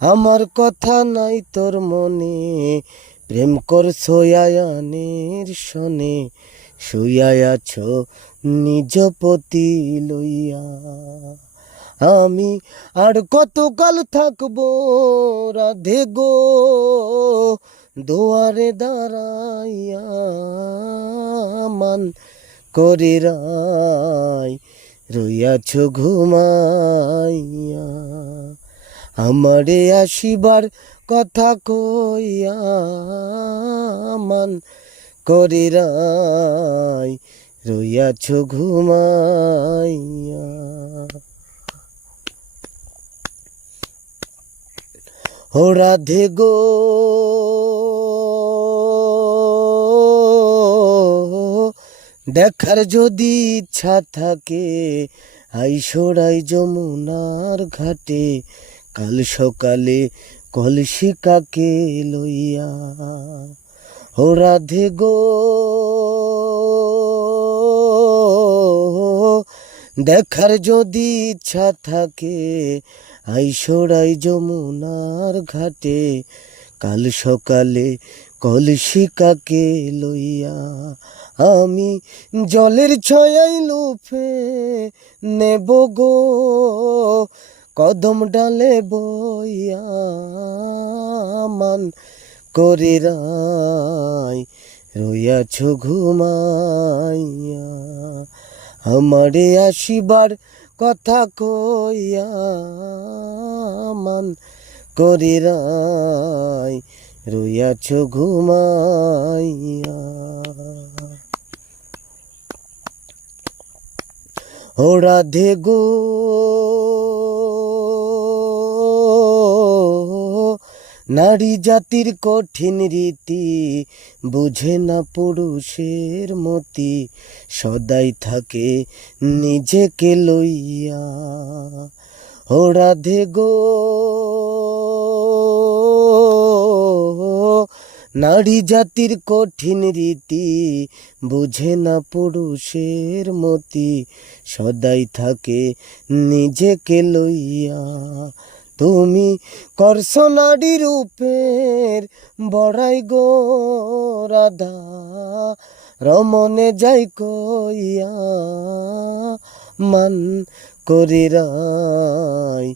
আমার কথা নাই তোর মনে। প্রেম কর সোয়ায়ানের শনে শুয়ায়াছ নিজ পতি লইয়া। আমি আর কতকাল থাকব রাধে গো, দুয়ারে দাঁড়াইয়া মান করে রাই রইয়াছ ঘুমাইয়া। আমারে আসিবার কথা কইয়া মান করে রাই রইয়াছ ঘুমাইয়া। ও রাধে গো। দেখার যদি ইচ্ছা থাকে আইসোড়াই যমুনার ঘাটে। কাল সকালে কলসি কাকে লইয়া, ও রাধে গো। দেখার যদি ইচ্ছা থাকে আইসোড়াই যমুনার ঘাটে। কাল সকালে কলসি কাকে লইয়া, আমি জলের ছয়াই লুফে নেব গো। কদম ডালে বইয়া মান করে রাই রইয়াছ ঘুমাইয়া। আমারে আসিবার কথা কইয়া মান করে রাই রইয়াছ ঘুমাইয়া। ও রাধে গো নারী জাতির কঠিন রীতি, বুঝে না পুরুষের মতি, সদাই থাকে নিজেকে লইয়া। ও রাধে গো, নারী জাতির কঠিন রীতি, বুঝে না পুরুষের মতি, সদাই থাকে নিজেকে লইয়া। তুমি করছ রূপের বড়াই গো রাধা রমনে যাই কইয়া মান করি রাই,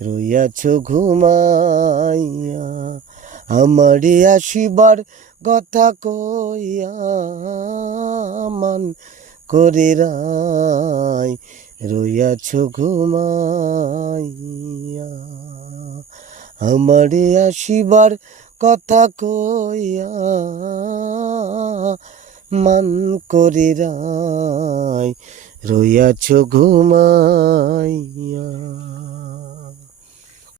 রইয়াছ ঘুমাইয়া। আমারে আসিবার কথা কইয়া মান করি রাই রইয়াছ ঘুমাইয়া। আমারে আসিবার কথা কইয়া মান করে রাই রইয়াছ ঘুমাইয়া।